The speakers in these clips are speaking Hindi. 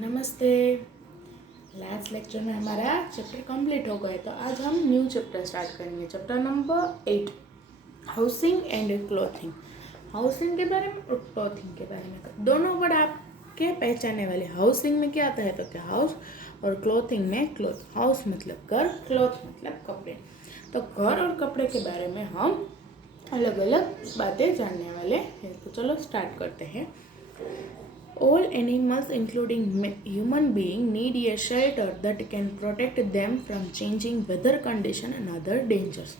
नमस्ते। लास्ट लेक्चर में हमारा चैप्टर कंप्लीट हो गए, तो आज हम न्यू चैप्टर स्टार्ट करेंगे। Chapter number 8, housing and clothing. Housing के बारे में और क्लोथिंग के बारे में दोनों वर्ड आपके पहचानने वाले। हाउसिंग में क्या आता है तो क्या हाउस, और क्लोथिंग में क्लोथ। हाउस मतलब घर, क्लोथ मतलब कपड़े। तो घर और कपड़े के बारे में हम अलग अलग बातें जानने वाले हैं। तो चलो स्टार्ट करते हैं। All animals, including human beings, need a shelter that can protect them from changing weather condition and other dangers.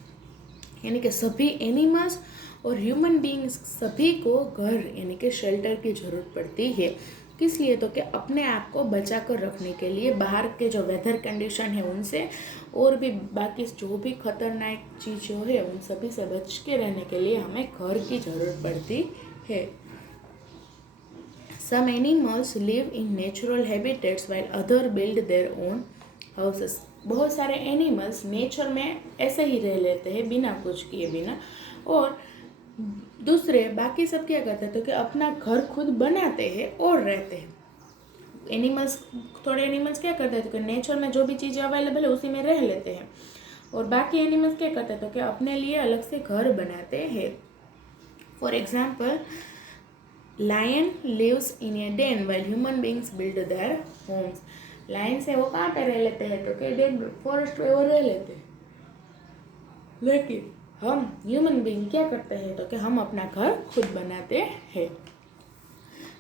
यानी कि सभी एनिमल्स और ह्यूमन बीइंग्स सभी को घर यानी कि शेल्टर की ज़रूरत पड़ती है। किस लिए तो कि अपने आप को बचा कर रखने के लिए बाहर के जो वेदर कंडीशन है उनसे, और भी बाकी जो भी खतरनाक चीज़ जो है उन सभी से बच के रहने के लिए हमें घर की ज़रूरत पड़ती है। Some animals live in natural habitats while others build their own houses. बहुत सारे एनिमल्स नेचर में ऐसे ही रह लेते हैं बिना कुछ किए बिना, और दूसरे बाकी सब क्या करते हैं तो कि अपना घर खुद बनाते हैं और रहते हैं। एनिमल्स, थोड़े एनिमल्स क्या करते हैं तो कि नेचर में जो भी चीज़ें अवेलेबल है उसी में रह लेते हैं, और बाकी एनिमल्स क्या करते हैं तो कि अपने लिए अलग से घर बनाते हैं। For example, lion lives in a den while human beings build their homes. Lion से वो कहाँ पे रह लेते हैं तो कि डेन फॉरेस्ट में वो रह लेते हैं, लेकिन हम ह्यूमन बींग क्या करते हैं तो कि हम अपना घर खुद बनाते हैं।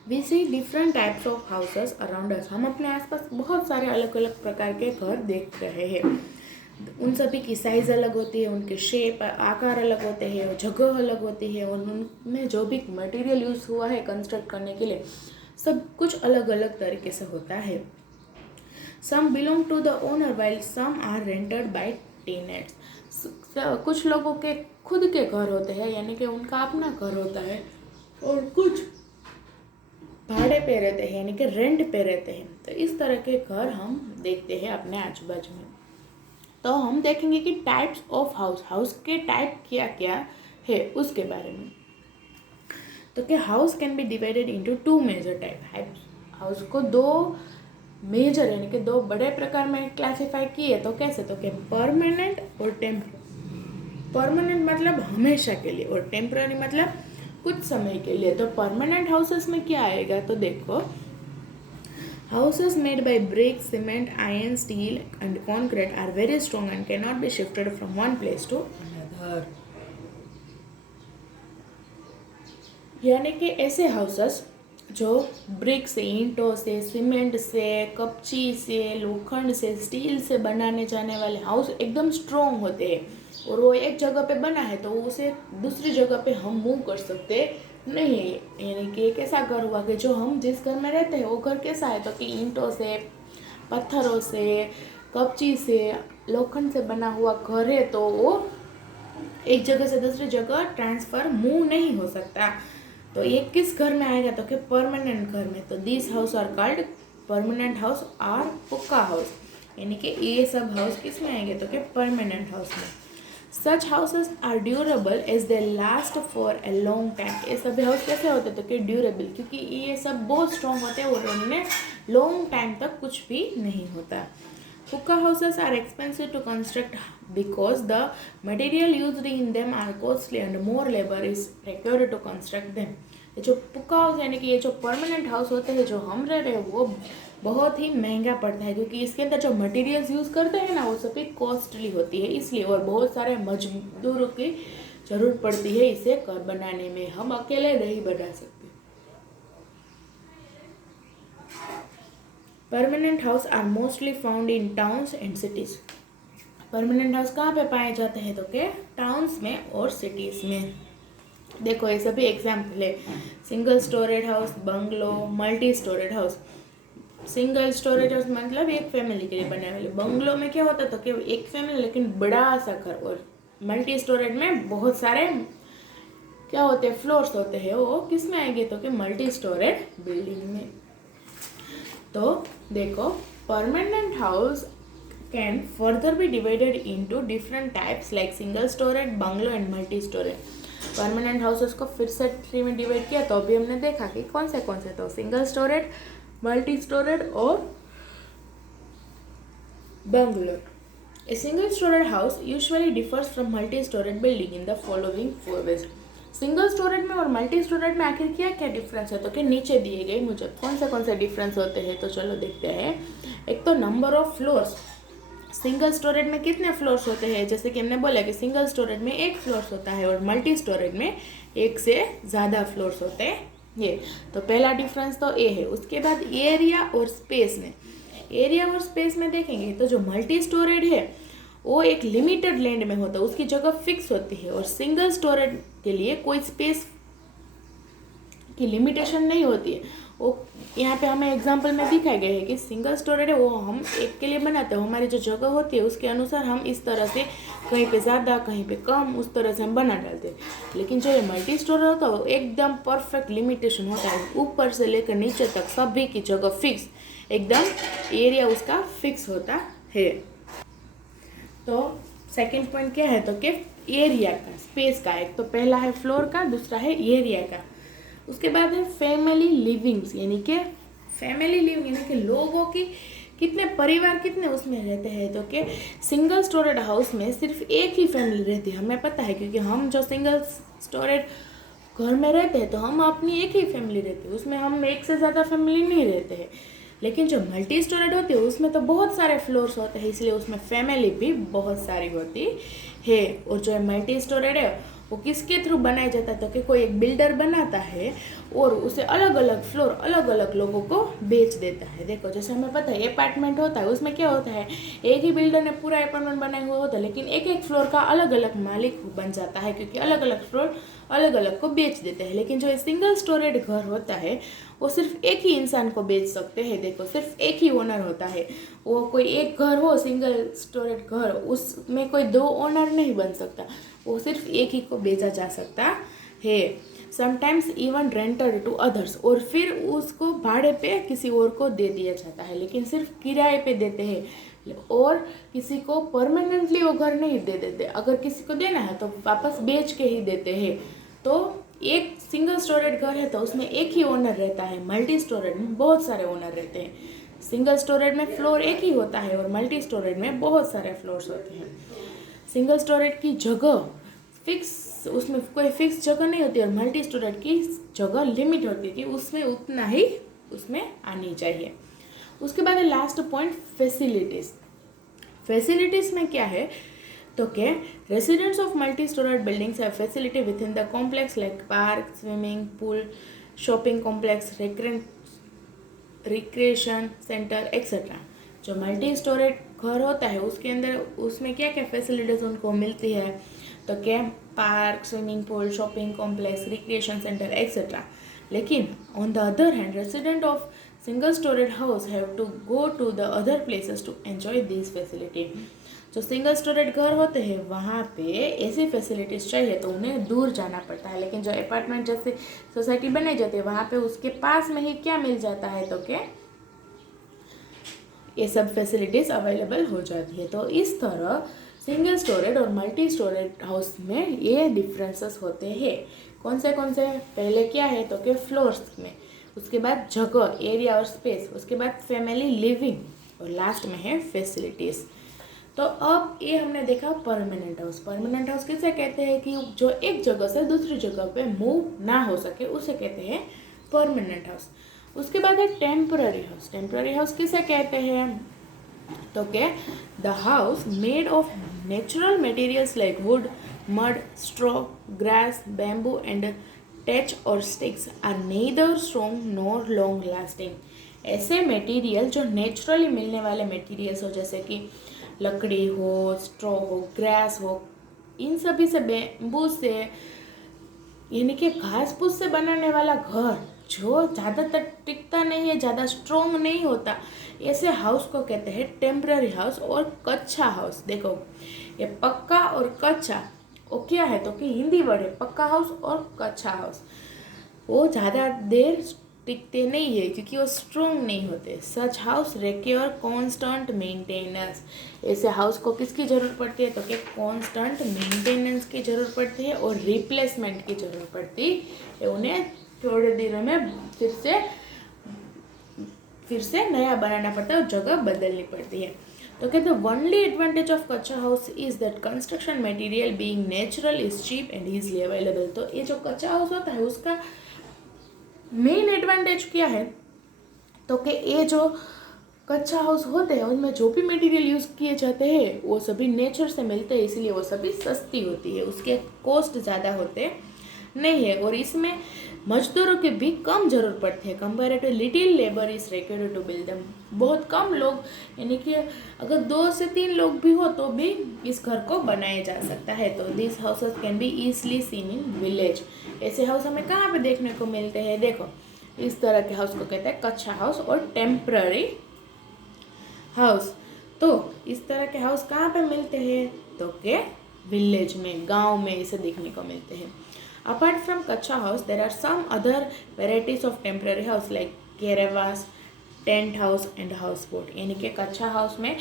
We see different types of houses around us. हम अपने आसपास बहुत सारे अलग अलग प्रकार के घर देख रहे हैं। उन सभी की साइज़ अलग होती है, उनके शेप आकार अलग होते हैं, जगह अलग होती है, और उनमें जो भी मटेरियल यूज़ हुआ है कंस्ट्रक्ट करने के लिए सब कुछ अलग अलग तरीके से होता है। Some belong to the owner while some are rented by tenants. कुछ लोगों के खुद के घर होते हैं यानी कि उनका अपना घर होता है, और कुछ भाड़े पे रहते हैं यानी कि रेंट पे रहते हैं। तो इस तरह के घर हम देखते हैं अपने आजू बाजू में। तो हम देखेंगे कि टाइप्स ऑफ हाउस, हाउस के टाइप क्या क्या है उसके बारे में। तो कि house can be divided into 2 major type. House को 2 मेजर यानी कि 2 बड़े प्रकार में क्लासिफाई किए। तो कैसे तो कि परमानेंट और टेम्पररी। परमानेंट मतलब हमेशा के लिए, और टेम्पररी मतलब कुछ समय के लिए। तो परमानेंट हाउसेस में क्या आएगा तो देखो, houses made by brick, cement, iron, steel and concrete are very strong and cannot be shifted from one place to another. यानी कि ऐसे हाउसेस जो ब्रिक से, ईंटों से, सीमेंट से, कपची से, लोखंड से, स्टील से बनाने जाने वाले हाउस एकदम स्ट्रॉन्ग होते हैं, और वो एक जगह पे बना है तो उसे दूसरी जगह पे हम मूव कर सकते नहीं। यानी कि एक ऐसा घर हुआ कि जो हम जिस घर में रहते हैं वो घर कैसा है तो कि ईंटों से, पत्थरों से, कपची से, लोखंड से बना हुआ घर है, तो वो एक जगह से दूसरी जगह ट्रांसफ़र मूव नहीं हो सकता। तो ये किस घर में आएगा तो कि परमानेंट घर में। तो this house are called permanent house और पुक्का हाउस। यानी कि ये सब हाउस किस में आएंगे तो कि परमानेंट हाउस में। Such houses are durable as they last for a long time. ये सभी हाउस कैसे होते तो कि ड्यूरेबल, क्योंकि ये सब बहुत स्ट्रॉन्ग होते हैं और उनमें लॉन्ग टाइम तक कुछ भी नहीं होता। Pucca houses are expensive to construct because the material used in them are costly and more labor is required to construct them. ये जो पुक्का हाउस यानी कि ये जो परमानेंट हाउस होते हैं जो हम रह रहे हैं वो बहुत ही महंगा पड़ता है, क्योंकि इसके अंदर जो मटेरियल्स यूज़ करते हैं ना वो सभी कॉस्टली होती है इसलिए, और बहुत सारे मजदूरों की ज़रूरत पड़ती है इसे घर बनाने में। हम अकेले नहीं बना सकते। Permanent house are mostly found in towns and cities. Permanent house कहाँ पे पाए जाते हैं तो के टाउन्स में और सिटीज़ में। देखो ये सभी एग्जाम्पल है, single storage house, bungalow, multi storage house. Single storage house मतलब एक फैमिली के लिए बने वाले। बंगलो में क्या होता है तो कि एक फैमिली लेकिन बड़ा सा घर, और मल्टी स्टोरेज में बहुत सारे क्या होते हैं फ्लोर्स होते हैं, वो किस में आएंगे तो कि मल्टी स्टोरेज बिल्डिंग में। तो देखो permanent house can further be divided into different types like single storage, bungalow and multi storage. Permanent houses को फिर से 3 में डिवाइड किया तो अभी हमने देखा कि कौन से तो सिंगल स्टोरेज, मल्टी स्टोरेड और bungalow. A single storage house usually differs from multi storage building in the following four ways. Single storage में और मल्टी स्टोरेज में आखिर क्या क्या डिफरेंस है, तो कि नीचे दिए गए मुझे कौन से डिफरेंस होते हैं, तो चलो देखते हैं। एक तो number of floors. Single storage में कितने फ्लोर्स होते हैं, जैसे कि हमने बोला कि सिंगल स्टोरेज में एक फ्लोर्स होता है और मल्टी स्टोरेज में एक से ज़्यादा फ्लोर्स होते हैं। ये तो पहला डिफरेंस तो ये है। उसके बाद एरिया और स्पेस में, एरिया और स्पेस में देखेंगे तो जो मल्टी स्टोरेज है वो एक लिमिटेड लैंड में होता है, उसकी जगह फिक्स होती है, और सिंगल स्टोरेज के लिए कोई स्पेस की लिमिटेशन नहीं होती है। वो यहाँ पे हमें एग्जांपल में दिखाए गए हैं कि सिंगल स्टोरेज है वो हम एक के लिए बनाते हैं, हमारी जो जगह होती है उसके अनुसार हम इस तरह से कहीं पे ज़्यादा कहीं पे कम उस तरह से हम बना डालते हैं। लेकिन जो ये मल्टी स्टोरेज होता है वो एकदम परफेक्ट लिमिटेशन होता है, ऊपर से लेकर नीचे तक सभी की जगह फिक्स, एकदम एरिया उसका फिक्स होता है। तो सेकंड पॉइंट क्या है, तो कि एरिया का, स्पेस का। एक तो पहला है फ्लोर का, दूसरा है एरिया का। उसके बाद है फैमिली लिविंग्स, यानी कि फैमिली लिविंग यानी कि लोगों की कितने परिवार कितने उसमें रहते हैं, तो कि सिंगल स्टोरेज हाउस में सिर्फ एक ही फैमिली रहती है, हमें पता है, क्योंकि हम जो सिंगल स्टोरेज घर में रहते हैं तो हम अपनी एक ही फैमिली रहती है, उसमें हम एक से ज़्यादा फैमिली नहीं रहते हैं। लेकिन जो मल्टी स्टोरेज होती है उसमें तो बहुत सारे फ्लोर्स होते हैं, इसलिए उसमें फैमिली भी बहुत सारी होती है। और जो मल्टी स्टोरेज है वो किसके थ्रू बनाया जाता है, तो कि कोई एक बिल्डर बनाता है और उसे अलग अलग फ्लोर अलग अलग लोगों को बेच देता है। देखो जैसे हमें पता है अपार्टमेंट होता है, उसमें क्या होता है, एक ही बिल्डर ने पूरा अपार्टमेंट बनाया हुआ होता है, लेकिन एक एक फ्लोर का अलग अलग मालिक बन जाता है, क्योंकि अलग अलग फ्लोर अलग अलग को बेच देते हैं। लेकिन जो सिंगल स्टोरेज घर होता है वो सिर्फ एक ही इंसान को बेच सकते हैं। देखो सिर्फ एक ही ओनर होता है, वो कोई एक घर हो सिंगल स्टोरेज घर, उसमें कोई दो ओनर नहीं बन सकता, वो सिर्फ एक ही को बेचा जा सकता है। Sometimes even rented to others, और फिर उसको भाड़े पे किसी और को दे दिया जाता है, लेकिन सिर्फ किराए पे देते हैं और किसी को परमानेंटली वो घर नहीं दे देते। अगर किसी को देना है तो वापस बेच के ही देते हैं। तो एक सिंगल स्टोरेज घर है तो उसमें एक ही ओनर रहता है, मल्टी स्टोरेज में बहुत सारे ओनर रहते हैं। सिंगल स्टोरेज में फ्लोर एक ही होता है और मल्टी स्टोरेज में बहुत सारे फ्लोर्स होते हैं। सिंगल स्टोरेज की जगह फिक्स, उसमें कोई फिक्स जगह नहीं होती, और मल्टी स्टोरेज की जगह लिमिट होती है कि उसमें उतना ही उसमें आनी चाहिए। उसके बाद लास्ट पॉइंट फैसिलिटीज़। फैसिलिटीज़ में क्या है, तो क्या residents of multi storage buildings have facility with in the complex like park, swimming pool, shopping complex, recreation centre etcetera. जो मल्टी स्टोरेज घर होता है उसके अंदर उसमें क्या क्या फैसिलिटीज़ उनको मिलती है, तो क्या park, swimming pool, shopping complex, recreation centre etcetera. लेकिन on the other hand resident of single storage house have to go to the other places to enjoy this facility. जो सिंगल स्टोरेज घर होते हैं वहाँ पे ऐसी फैसिलिटीज़ चाहिए तो उन्हें दूर जाना पड़ता है, लेकिन जो अपार्टमेंट जैसे सोसाइटी बनाई जाती है वहाँ पे उसके पास में ही क्या मिल जाता है, तो क्या ये सब फैसिलिटीज़ अवेलेबल हो जाती है। तो इस तरह सिंगल स्टोरेज और मल्टी स्टोरेज हाउस में ये डिफरेंसेस होते हैं। कौन से पहले क्या है, तो कि फ्लोर्स में, उसके बाद जगह, एरिया और स्पेस, उसके बाद फैमिली लिविंग, और लास्ट में है फैसिलिटीज़। तो अब ये हमने देखा परमानेंट हाउस। परमानेंट हाउस किसे कहते हैं कि जो एक जगह से दूसरी जगह पे मूव ना हो सके उसे कहते हैं परमानेंट हाउस। उसके बाद है टेम्पररी हाउस। टेम्पररी हाउस किसे कहते हैं, तो क्या the house made of natural materials like wood, mud, straw, grass, bamboo and thatch और sticks are neither strong nor long lasting. ऐसे मटेरियल जो नेचुरली मिलने वाले मटेरियल्स हो, जैसे कि लकड़ी हो, स्ट्रॉ हो, ग्रास हो, इन सभी से, बैम्बू से यानी कि घास फूस से बनाने वाला घर जो ज़्यादातर टिकता नहीं है, ज़्यादा स्ट्रॉन्ग नहीं होता, ऐसे हाउस को कहते हैं टेम्पररी हाउस और कच्चा हाउस। देखो ये पक्का और कच्चा वो क्या है, तो कि हिंदी वर्ड है पक्का हाउस और कच्चा हाउस। वो ज़्यादा देर टिकते नहीं है क्योंकि वो स्ट्रॉन्ग नहीं होते। Such house require constant maintenance. ऐसे हाउस को किसकी ज़रूरत पड़ती है, तो कि कांस्टेंट मेंटेनेंस की ज़रूरत पड़ती है और रिप्लेसमेंट की ज़रूरत पड़ती है। उन्हें थोड़े दिनों में फिर से फिर से नया बनाना पड़ता है और जगह बदलनी पड़ती है। तो कहते हैं only advantage of kutcha house is that construction material being natural is cheap and easily available. तो ये जो कच्चा हाउस होता है उसका मेन एडवांटेज क्या है, तो कि ये जो कच्चा हाउस होते हैं उनमें जो भी मटेरियल यूज़ किए जाते हैं वो सभी नेचर से मिलते हैं, इसलिए वो सभी सस्ती होती है, उसके कॉस्ट ज़्यादा होते नहीं है, और इसमें मजदूरों की भी कम जरूरत पड़ती है। Comparative little labour is required to build them. बहुत कम लोग, यानी कि अगर 2 से 3 लोग भी हो तो भी इस घर को बनाया जा सकता है। तो this houses can be easily seen in village. ऐसे हाउस हमें कहाँ पे देखने को मिलते हैं, देखो इस तरह के हाउस को कहते हैं कच्चा हाउस और टेम्पररी हाउस। तो इस तरह के हाउस कहाँ पे मिलते हैं, तो के विलेज में, गांव में इसे देखने को मिलते हैं। Apart from kachcha house there are some other varieties of temporary house like caravans, tent house and house boat. यानी कि कच्चा हाउस में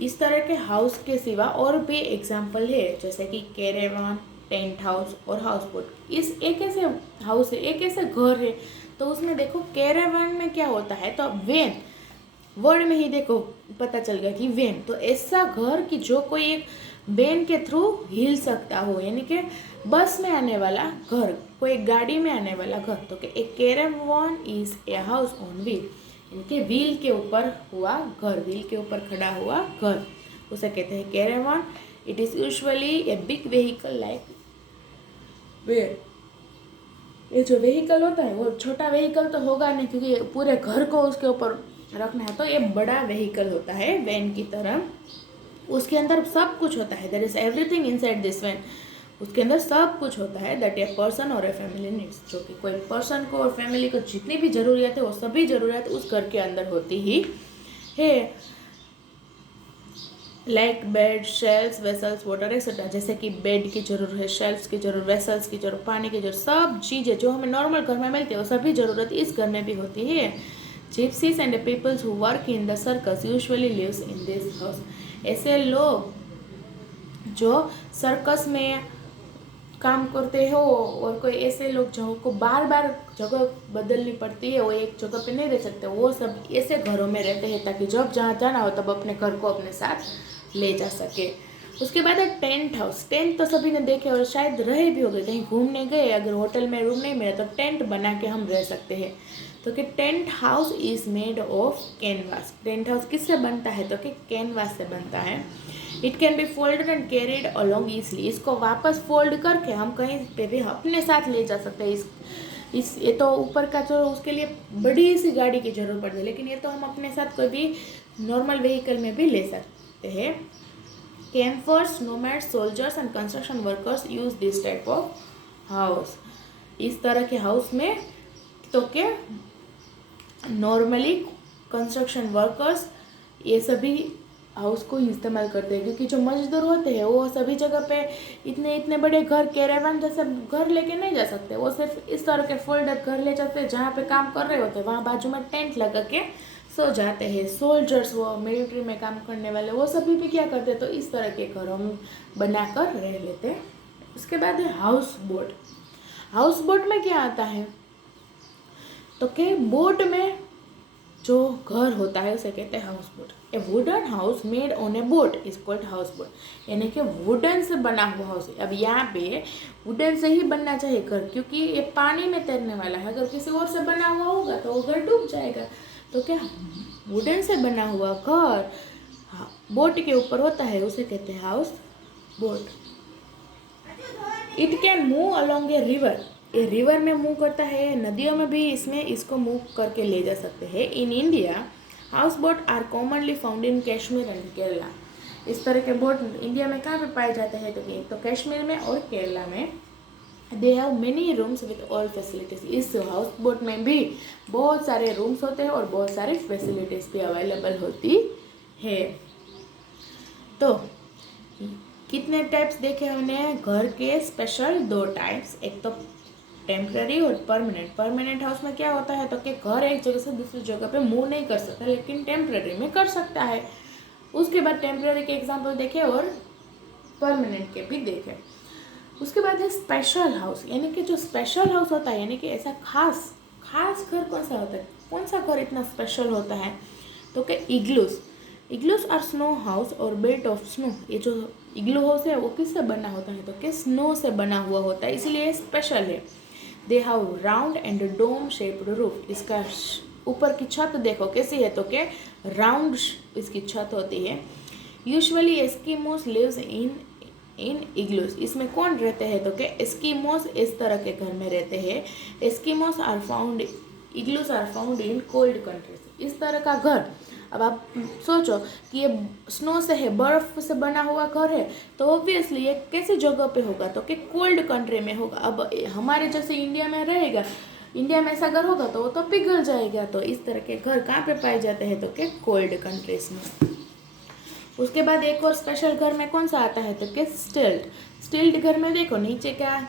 इस तरह के हाउस के सिवा और भी एग्जाम्पल है, जैसे कि कैरेवान, टेंट हाउस और हाउस बोट। इस एक ऐसे हाउस है, एक ऐसे घर है, तो उसमें देखो कैरेवान में क्या होता है, तो वैन, वर्ड में ही देखो पता चल गया कि वैन, तो ऐसा घर कि जो कोई एक वैन के थ्रू हिल सकता हो, यानी कि बस में आने वाला घर, कोई गाड़ी में आने वाला घर। तो कि एक caravan is a house on wheel, यानी कि व्हील के ऊपर हुआ घर, व्हील के ऊपर खड़ा हुआ घर, उसे कहते हैं caravan. It is usually a big vehicle like where. ये जो व्हीकल होता है वो छोटा व्हीकल तो होगा नहीं, क्योंकि पूरे घर को उसके ऊपर रखना है, तो ये बड़ा व्हीकल होता है वैन की तरह। उसके अंदर सब कुछ होता है, there is everything inside this van. उसके अंदर सब कुछ होता है दैट ए पर्सन और ए फैमिली नीड्स, जो कि कोई पर्सन को और फैमिली को जितनी भी ज़रूरियात है वो सभी ज़रूरियात उस घर के अंदर होती ही है। Like bed, shelves, vessels, water etcetera. जैसे कि बेड की जरूरत है, शेल्फ्स की जरूरत, वेसल्स की जरूरत, पानी की जरूरत, सब चीज़ें जो हमें नॉर्मल घर में मिलती है वो सभी ज़रूरत इस घर में भी होती है। Gypsies and peoples who work in the circus usually lives in this house. ऐसे लोग जो सर्कस में काम करते हो और कोई ऐसे लोग जो को बार बार जगह बदलनी पड़ती है, वो एक जगह पे नहीं रह सकते, वो सब ऐसे घरों में रहते हैं ताकि जब जहाँ जाना हो तब अपने घर को अपने साथ ले जा सके। उसके बाद है टेंट हाउस। टेंट तो सभी ने देखे और शायद रहे भी हो गए, कहीं घूमने गए, अगर होटल में रूम नहीं मिला तो टेंट बना के हम रह सकते हैं। तो कि tent house is made of canvas. Tent house किससे बनता है, तो कि कैनवास से बनता है। It can be folded and carried along easily. इसको वापस फोल्ड करके हम कहीं पे भी अपने साथ ले जा सकते हैं। इस ये तो ऊपर का जो उसके लिए बड़ी सी गाड़ी की जरूरत पड़ती है, लेकिन ये तो हम अपने साथ कोई भी नॉर्मल व्हीकल में भी ले सकते हैं। Campers, nomads, soldiers and construction workers use this type of house. इस तरह के हाउस में तो क्या नॉर्मली कंस्ट्रक्शन वर्कर्स ये सभी हाउस को इस्तेमाल करते हैं, क्योंकि जो मजदूर होते हैं वो सभी जगह पे इतने इतने बड़े घर, कैरेवन जैसे घर लेके नहीं जा सकते, वो सिर्फ इस तरह के फोल्डर घर ले जाते हैं। जहाँ पे काम कर रहे होते हैं वहाँ बाजू में टेंट लगा के सो जाते हैं। सोल्जर्स, वो मिलिट्री में काम करने वाले, वो सभी भी क्या करते हैं, तो इस तरह के घरों में बनाकर रह लेते हैं। उसके बाद है हाउस बोट। हाउस बोट में क्या आता है, तो के बोट में जो घर होता है उसे कहते हैं house boat. A wooden house made on A boat is called house boat. यानी कि वुडन से बना हुआ हाउस है। अब यहाँ पे वुडन से ही बनना चाहिए घर, क्योंकि ये पानी में तैरने वाला है, अगर किसी और से बना हुआ होगा तो वो घर डूब जाएगा। तो क्या वुडन से बना हुआ घर बोट के ऊपर होता है उसे कहते हैं house boat. It can move along a river. ये रिवर में मूव करता है, नदियों में भी इसमें इसको मूव करके ले जा सकते हैं। In India houseboat are commonly found in Kashmir and Kerala. इस तरह के बोट इंडिया में कहाँ पे पाए जाते हैं, तो कश्मीर में और केरला में। They have many rooms with all facilities. इस हाउस बोट में भी बहुत सारे रूम्स होते हैं और बहुत सारी फैसिलिटीज़ भी अवेलेबल होती है। तो कितने टाइप्स देखे हमने घर के, स्पेशल 2 टाइप्स, एक तो टेम्पररी और परमानेंट। परमानेंट हाउस में क्या होता है, तो कि घर एक जगह से दूसरी जगह पे मूव नहीं कर सकता, लेकिन टेम्पररी में कर सकता है। उसके बाद टेम्पररी के एग्जांपल देखे और परमानेंट के भी देखे। उसके बाद है स्पेशल हाउस। यानी कि जो स्पेशल हाउस होता है, यानी कि ऐसा खास घर कौन सा होता है, कौन सा घर इतना स्पेशल होता है? तो कि igloos. Igloos are snow house or built of snow. ये जो इग्लू हाउस है वो किससे बना होता है? तो कि स्नो से बना हुआ होता है, इसलिए ये स्पेशल है। They have round and dome shaped roof. इसका ऊपर की छत देखो कैसी है? तो कि राउंड इसकी छत होती है। Usually Eskimos lives in igloos. इसमें कौन रहते हैं? तो कि एस्किमोस इस तरह के घर में रहते हैं। Eskimos are found igloos are found in cold countries. इस तरह का घर, अब आप सोचो कि ये स्नो से है, बर्फ से बना हुआ घर है, तो ऑब्वियसली ये कैसी जगह पे होगा? तो कि कोल्ड कंट्री में होगा। अब हमारे जैसे इंडिया में रहेगा, इंडिया में ऐसा घर होगा तो वो तो पिघल जाएगा। तो इस तरह के घर कहाँ पे पाए जाते हैं? तो कि कोल्ड कंट्रीज में। उसके बाद एक और स्पेशल घर में कौन सा आता है? तो कि स्टिल्ट। स्टिल्ट घर में देखो नीचे क्या,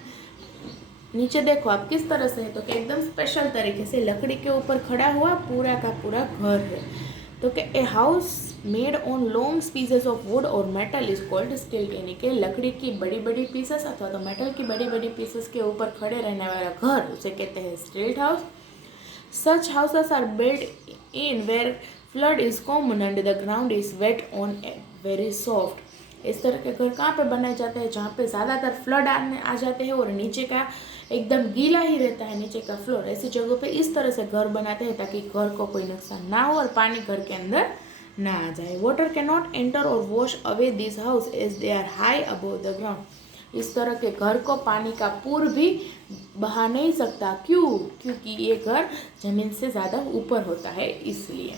नीचे देखो आप किस तरह से है? तो कि एकदम स्पेशल तरीके से लकड़ी के ऊपर खड़ा हुआ पूरा का पूरा घर है। तो कि a house made on long pieces of would और मेटल इज कॉल्ड स्टिल्ट। यानी कि लकड़ी की बड़ी बड़ी पीसेस अथवा तो मेटल की बड़ी बड़ी पीसेस के ऊपर खड़े रहने वाला घर उसे कहते हैं stilt house. Such houses are built in where flood is common and the ground is wet on very soft. इस तरह के घर कहाँ पे बनाए जाते हैं? जहाँ पे ज़्यादातर फ्लड आ जाते हैं और नीचे का एकदम गीला ही रहता है, नीचे का फ्लोर। ऐसी जगहों पे इस तरह से घर बनाते हैं ताकि घर को कोई नुकसान ना हो और पानी घर के अंदर ना आ जाए। Water can not enter or wash away this house as they are high above the ground. इस तरह के घर को पानी का पूर भी बहा नहीं सकता। क्यों? क्योंकि ये घर जमीन से ज़्यादा ऊपर होता है, इसलिए।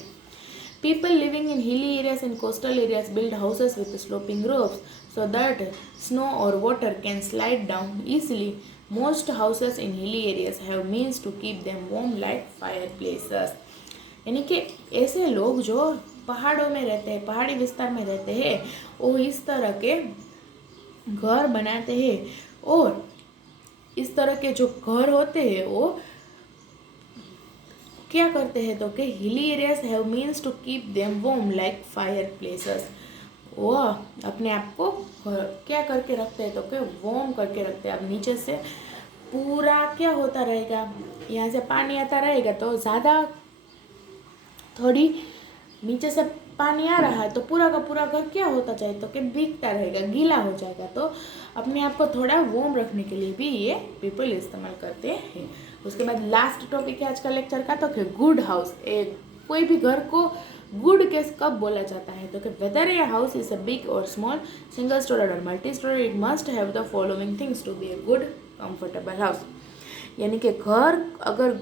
People living in hilly areas and coastal areas build houses with sloping roofs so that snow or water can slide down easily. Most houses in hilly areas have means to keep them warm like fireplaces. यानी कि ऐसे लोग जो पहाड़ों में रहते हैं, पहाड़ी विस्तार में रहते हैं, वो इस तरह के घर बनाते हैं। और इस तरह के जो घर होते हैं वो क्या करते हैं? तो कि hilly areas have means to keep them warm like fireplaces. वो अपने आप को क्या करके रखते हैं? तो कि वार्म करके रखते हैं। अब नीचे से पूरा क्या होता रहेगा? यहाँ से पानी आता रहेगा तो ज़्यादा थोड़ी नीचे से पानी आ रहा है तो पूरा का पूरा घर क्या होता जाए? तो कि भीगता रहेगा, गीला हो जाएगा। तो अपने आप को थोड़ा वार्म रखने के लिए भी ये पीपल इस्तेमाल करते हैं। उसके बाद लास्ट टॉपिक है आज का लेक्चर का, तो कि गुड हाउस। कोई भी घर को गुड केस कब बोला जाता है? तो कि whether a house is a big or small, single storied or multi storied, it must have the following things to be a good comfortable house. यानी कि घर अगर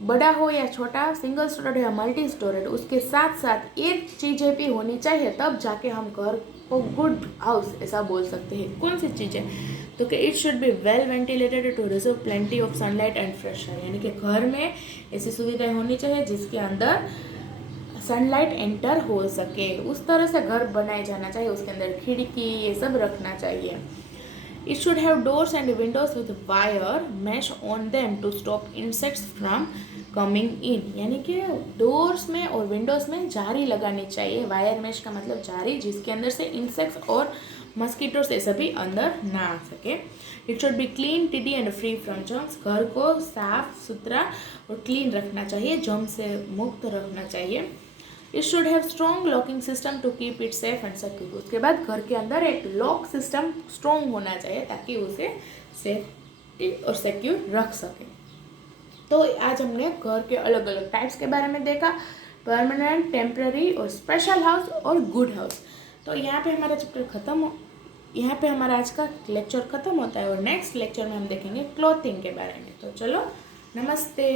बड़ा हो या छोटा, सिंगल स्टोरेड या मल्टी स्टोरेड, उसके साथ साथ एक चीज़ें भी होनी चाहिए, तब जाके हम घर को गुड हाउस ऐसा बोल सकते हैं। कौन सी चीज़ें? तो कि it should be well ventilated to receive plenty of sunlight and fresh air. यानी कि घर में ऐसी सुविधाएं होनी चाहिए जिसके अंदर सनलाइट एंटर हो सके, उस तरह से घर बनाया जाना चाहिए। उसके अंदर खिड़की ये सब रखना चाहिए। It should have doors and windows with wire mesh on them to stop insects from coming in. यानी कि डोर्स में और विंडोज़ में जाली लगानी चाहिए। वायर मेश का मतलब जाली, जिसके अंदर से इंसेक्ट्स और मस्कीटोस ये सभी अंदर ना आ सके। इट शुड बी क्लीन, टिडी एंड फ्री फ्रॉम जर्म्स। घर को साफ सुथरा और क्लीन रखना चाहिए, जर्म से मुक्त रखना चाहिए। It should have strong locking system to keep it safe and secure. उसके बाद घर के अंदर एक लॉक सिस्टम स्ट्रॉन्ग होना चाहिए ताकि उसे सेफ्टी और सिक्योर रख सके। तो आज हमने घर के अलग अलग टाइप्स के बारे में देखा, परमानेंट, टेम्पररी और स्पेशल हाउस और गुड हाउस। तो यहाँ पे हमारा चैप्टर यहाँ पे हमारा आज का लेक्चर ख़त्म होता है और नेक्स्ट लेक्चर में हम देखेंगे क्लॉथिंग के बारे में। तो चलो, नमस्ते।